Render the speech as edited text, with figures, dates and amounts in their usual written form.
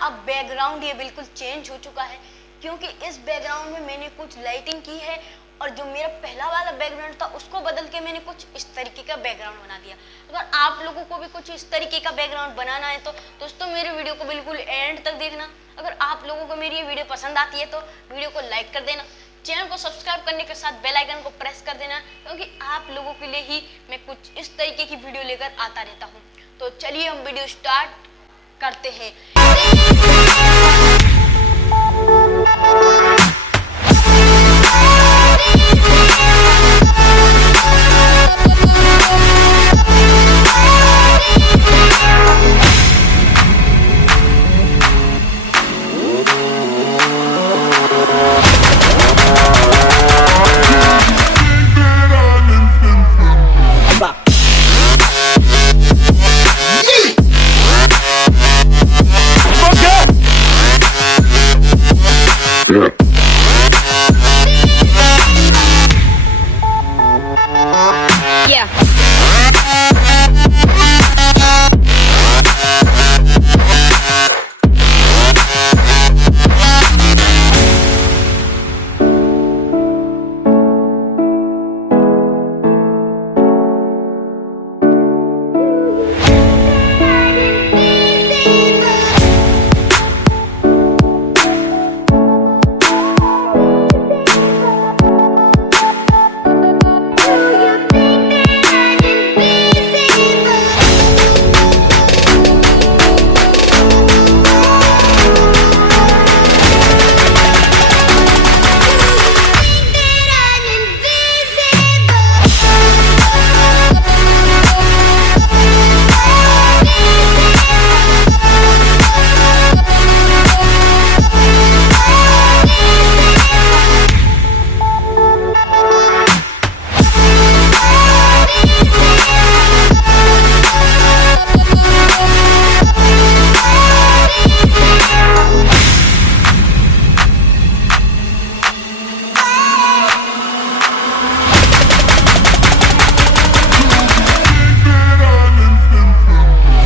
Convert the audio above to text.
अब बैकग्राउंड ये बिल्कुल चेंज हो चुका है, क्योंकि इस बैकग्राउंड में मैंने कुछ लाइटिंग की है और जो मेरा पहला वाला बैकग्राउंड था उसको बदल के मैंने कुछ इस तरीके का बैकग्राउंड बना दिया। अगर आप लोगों को भी कुछ इस तरीके का बैकग्राउंड बनाना है तो दोस्तों मेरे वीडियो को बिल्कुल एंड तक देखना। अगर आप लोगों को मेरी ये वीडियो पसंद आती है तो वीडियो को लाइक कर देना, चैनल को सब्सक्राइब करने के साथ बेल आइकन को प्रेस कर देना, क्योंकि आप लोगों के लिए ही मैं कुछ इस तरीके की वीडियो लेकर आता रहता हूँ। तो चलिए हम वीडियो स्टार्ट करते हैं।